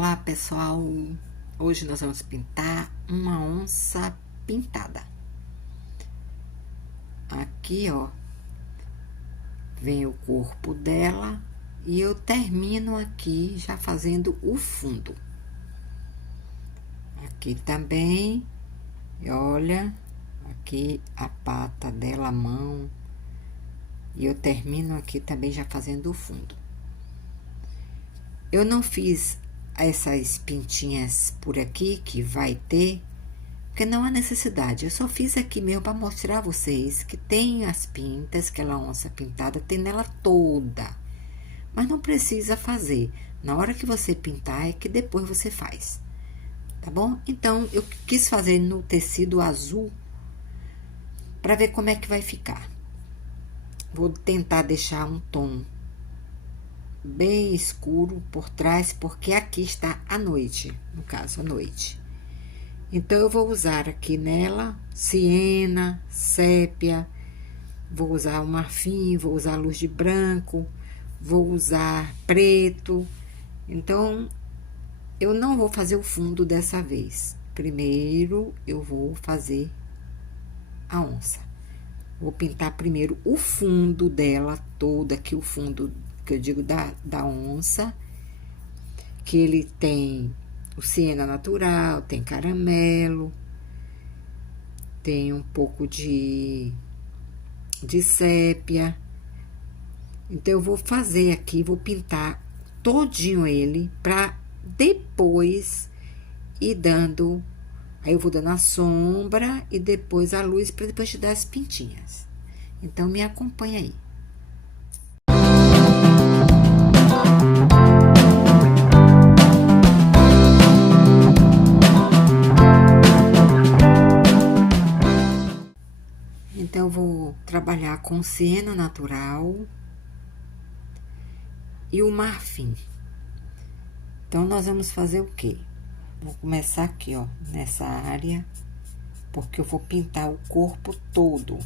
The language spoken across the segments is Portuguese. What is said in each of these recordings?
Olá pessoal, hoje nós vamos pintar uma onça pintada. Aqui ó, vem o corpo dela e eu termino aqui já fazendo o fundo. Aqui também, olha, aqui a pata dela, a mão, e eu termino aqui também já fazendo o fundo. Eu não fiz essas pintinhas por aqui que vai ter, porque não há necessidade. Eu só fiz aqui mesmo para mostrar a vocês que tem as pintas, aquela onça pintada, tem nela toda. Mas não precisa fazer. Na hora que você pintar é que depois você faz. Tá bom? Então, eu quis fazer no tecido azul para ver como é que vai ficar. Vou tentar deixar um tom bem escuro por trás, porque aqui está a noite, no caso, a noite. Então, eu vou usar aqui nela siena, sépia, vou usar o marfim, vou usar luz de branco, vou usar preto. Então, eu não vou fazer o fundo dessa vez. Primeiro, eu vou fazer a onça. Vou pintar primeiro o fundo dela toda, aqui o fundo que eu digo da onça, que ele tem o siena natural, tem caramelo, tem um pouco de sépia. Então, eu vou fazer aqui, vou pintar todinho ele, pra depois ir dando, aí eu vou dando a sombra e depois a luz, pra depois te dar as pintinhas. Então, me acompanha aí. Então, eu vou trabalhar com siena natural e o marfim. Então, nós vamos fazer o quê? Vou começar aqui, ó, nessa área, porque eu vou pintar o corpo todo.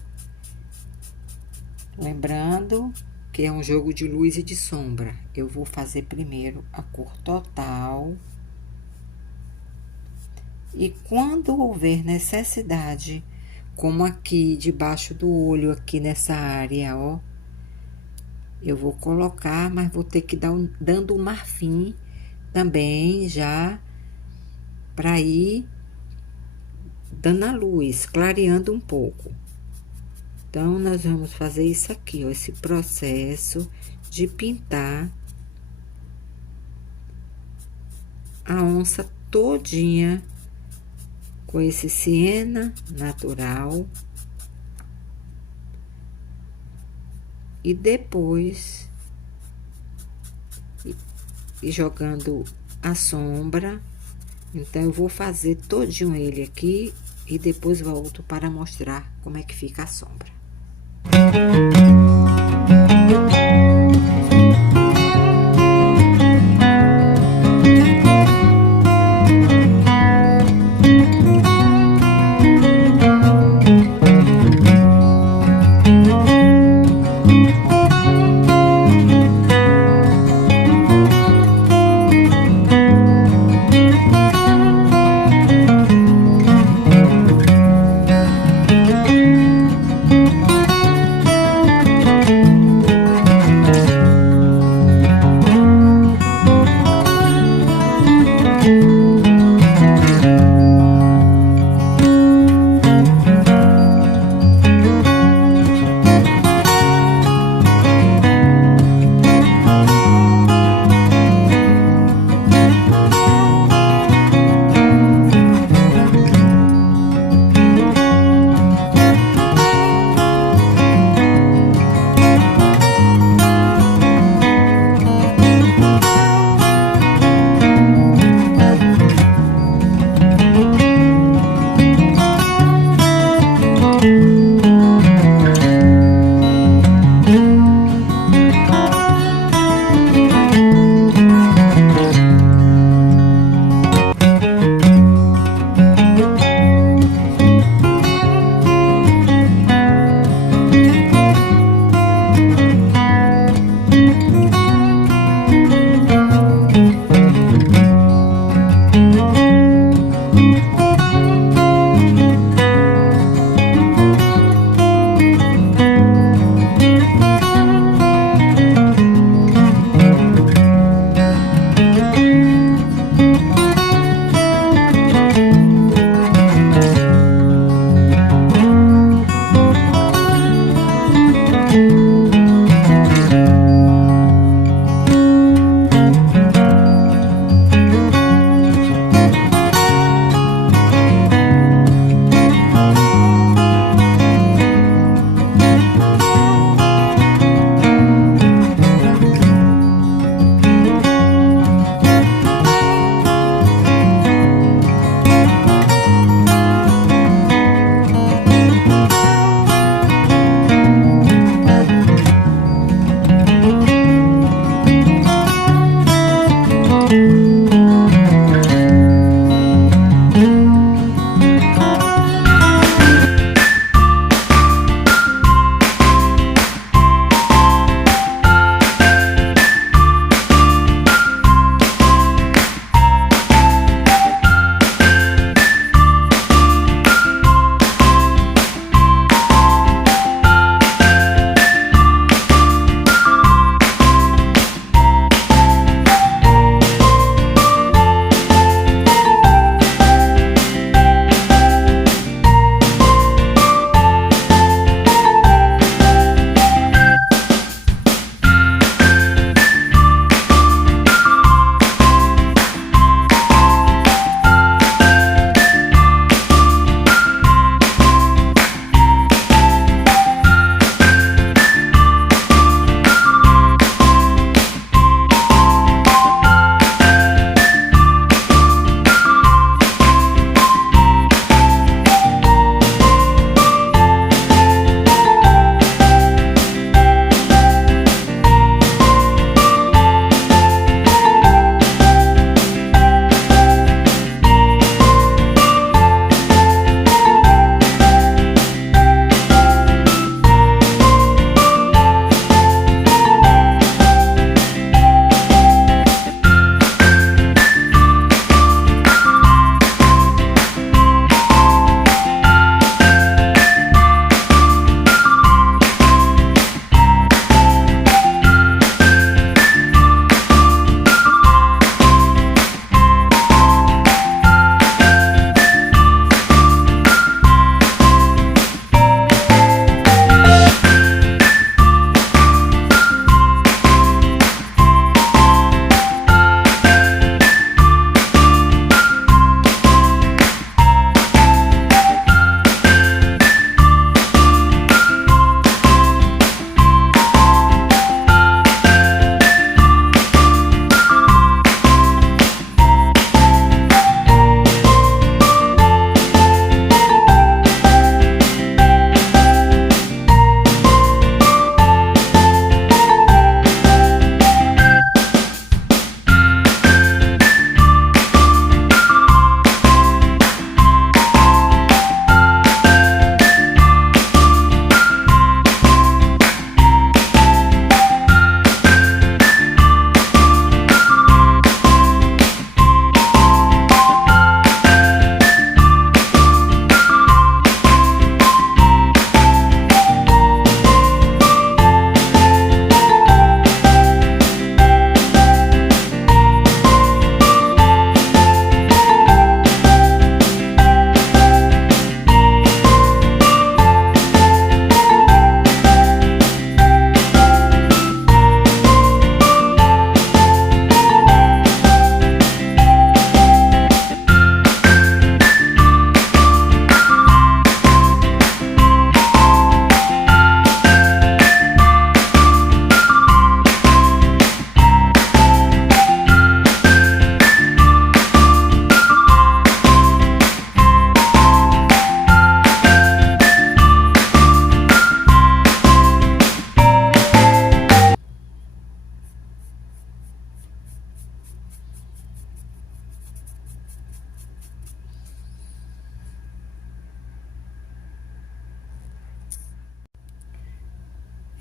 Lembrando que é um jogo de luz e de sombra. Eu vou fazer primeiro a cor total. E quando houver necessidade, como aqui debaixo do olho, aqui nessa área, ó, eu vou colocar, mas vou ter que dando um marfim também já para ir dando a luz, clareando um pouco. Então, nós vamos fazer isso aqui, ó, esse processo de pintar a onça todinha com esse siena natural. E depois, ir jogando a sombra. Então, eu vou fazer todinho ele aqui e depois volto para mostrar como é que fica a sombra.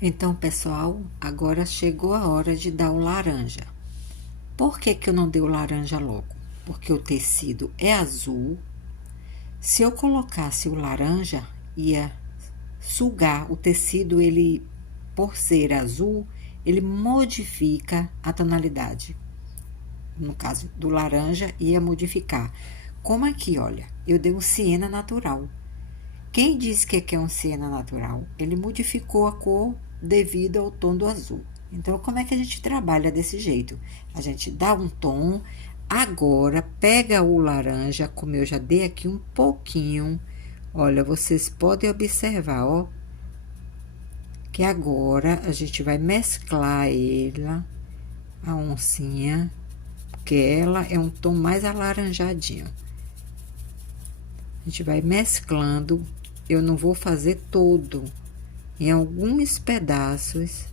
Então, pessoal, agora chegou a hora de dar o laranja. Por que que eu não dei o laranja logo? Porque o tecido é azul. Se eu colocasse o laranja, ia sugar o tecido, ele, por ser azul, ele modifica a tonalidade. No caso do laranja, ia modificar. Como aqui, olha, eu dei um siena natural. Quem disse que aqui é um siena natural? Ele modificou a cor devido ao tom do azul. Então, como é que a gente trabalha desse jeito? A gente dá um tom, agora pega o laranja, como eu já dei aqui um pouquinho. Olha, vocês podem observar, ó, que agora a gente vai mesclar ela, a oncinha, porque ela é um tom mais alaranjadinho. A gente vai mesclando, eu não vou fazer todo. Em alguns pedaços,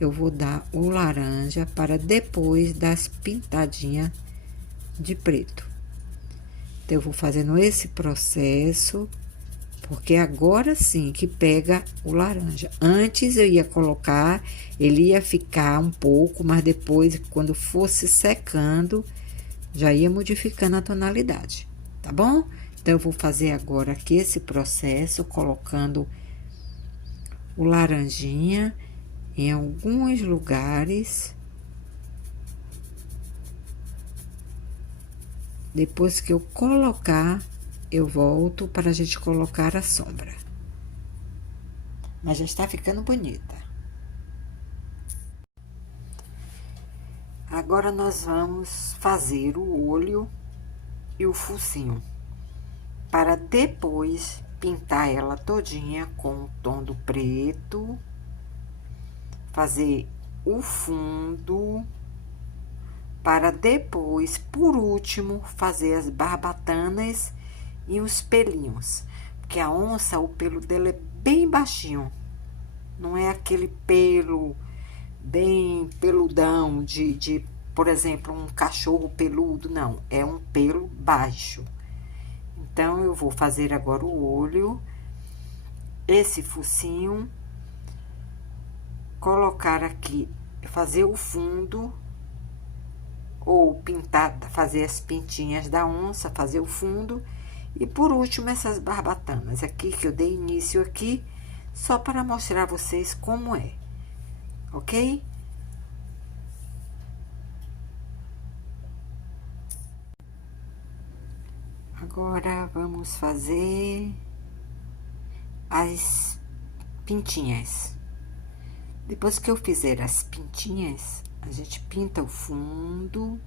eu vou dar o laranja para depois dar as pintadinhas de preto. Então, eu vou fazendo esse processo, porque agora sim que pega o laranja. Antes eu ia colocar, ele ia ficar um pouco, mas depois, quando fosse secando, já ia modificando a tonalidade, tá bom? Então, eu vou fazer agora aqui esse processo, colocando o laranjinha em alguns lugares. Depois que eu colocar, eu volto para a gente colocar a sombra. Mas já está ficando bonita. Agora, nós vamos fazer o olho e o focinho, para depois pintar ela todinha com o tom do preto, fazer o fundo, para depois, por último, fazer as barbatanas e os pelinhos. Porque a onça, o pelo dela é bem baixinho, não é aquele pelo bem peludão por exemplo, um cachorro peludo, não, é um pelo baixo. Então, eu vou fazer agora o olho, esse focinho, colocar aqui, fazer o fundo, ou pintar, fazer as pintinhas da onça, fazer o fundo, e por último, essas barbatanas aqui, que eu dei início aqui, só para mostrar a vocês como é, ok? Agora, vamos fazer as pintinhas. Depois que eu fizer as pintinhas, a gente pinta o fundo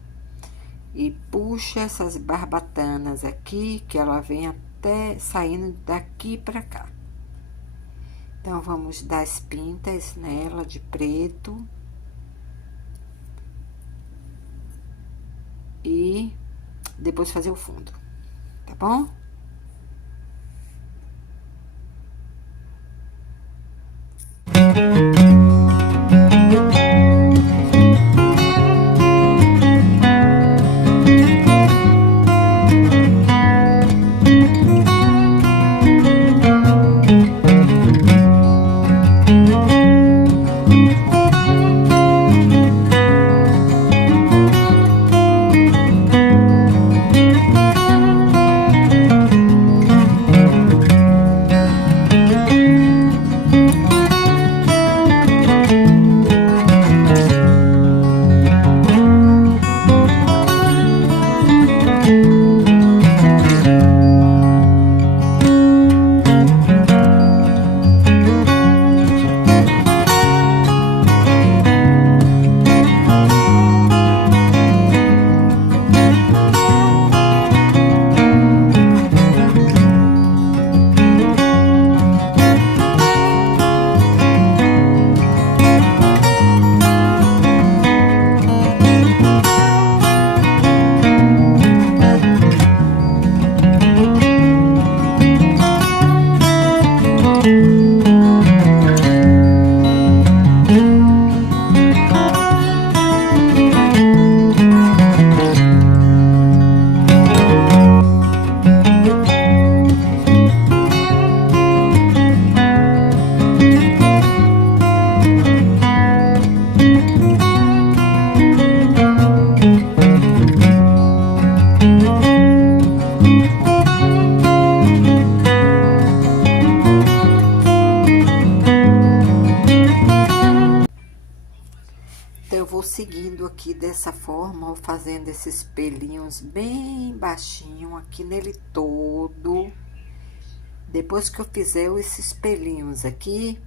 e puxa essas barbatanas aqui, que ela vem até saindo daqui pra cá. Então, vamos dar as pintas nela de preto. E depois fazer o fundo, tá bom? seguindo aqui dessa forma, ó, fazendo esses pelinhos bem baixinho aqui nele todo. Depois que eu fizer esses pelinhos aqui,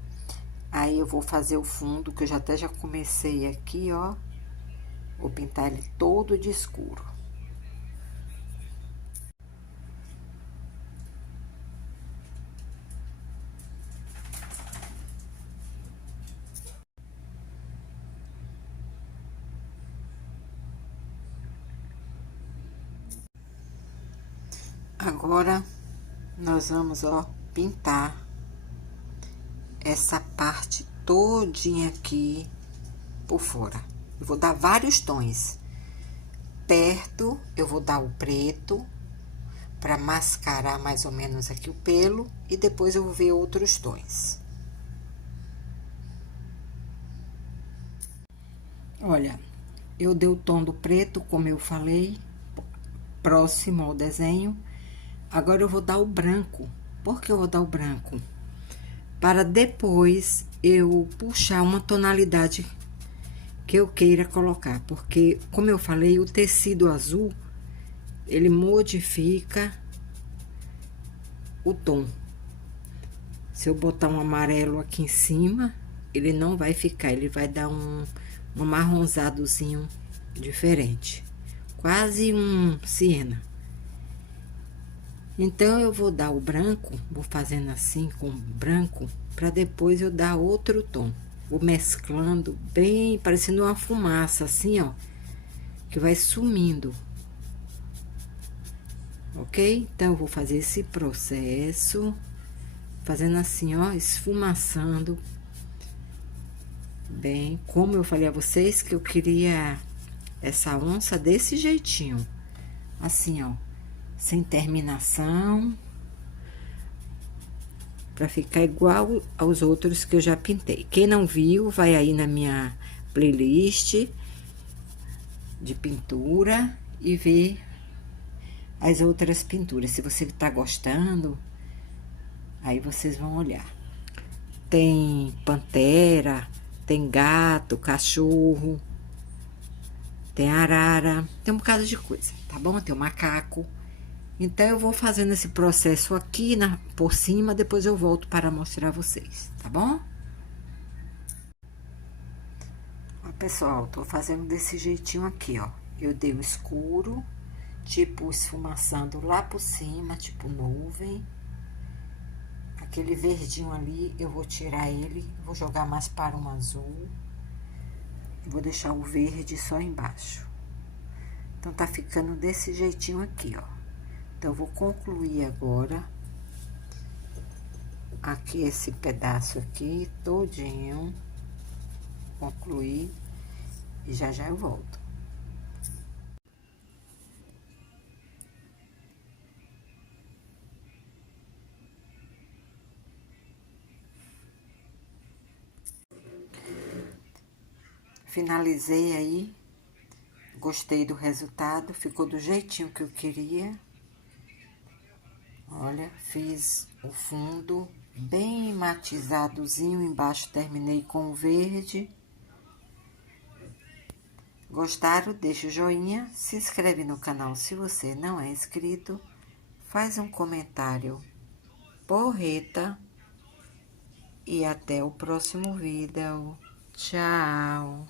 aí eu vou fazer o fundo, que eu já comecei aqui, ó. Vou pintar ele todo de escuro. Agora, nós vamos, ó, pintar essa parte todinha aqui por fora. Eu vou dar vários tons. Perto, eu vou dar o preto, para mascarar mais ou menos aqui o pelo, e depois eu vou ver outros tons. Olha, eu dei o tom do preto, como eu falei, próximo ao desenho. Agora eu vou dar o branco. Por que eu vou dar o branco? Para depois eu puxar uma tonalidade que eu queira colocar, porque, como eu falei, o tecido azul, ele modifica o tom. Se eu botar um amarelo aqui em cima, ele não vai ficar, ele vai dar um marronzadozinho diferente, quase um siena. Então, eu vou dar o branco, vou fazendo assim com branco, para depois eu dar outro tom. Vou mesclando bem, parecendo uma fumaça, assim, ó, que vai sumindo. Ok? Então, eu vou fazer esse processo, fazendo assim, ó, esfumaçando. Bem, como eu falei a vocês que eu queria essa onça desse jeitinho. Assim, ó, sem terminação. Pra ficar igual aos outros que eu já pintei. Quem não viu, vai aí na minha playlist de pintura e vê as outras pinturas. Se você tá gostando, aí vocês vão olhar. Tem pantera, tem gato, cachorro, tem arara, tem um bocado de coisa, tá bom? Tem o macaco. Então, eu vou fazendo esse processo aqui por cima, depois eu volto para mostrar a vocês, tá bom? Ó, pessoal, tô fazendo desse jeitinho aqui, ó. Eu dei o escuro, tipo esfumaçando lá por cima, tipo nuvem. Aquele verdinho ali, eu vou tirar ele, vou jogar mais para um azul. E vou deixar o verde só embaixo. Então, tá ficando desse jeitinho aqui, ó. Então, eu vou concluir agora aqui esse pedaço aqui todinho. Concluir e já eu volto. Finalizei aí, gostei do resultado, ficou do jeitinho que eu queria. Olha, fiz o fundo bem matizadozinho, embaixo terminei com o verde. Gostaram? Deixa o joinha, se inscreve no canal se você não é inscrito, faz um comentário porreta e até o próximo vídeo. Tchau!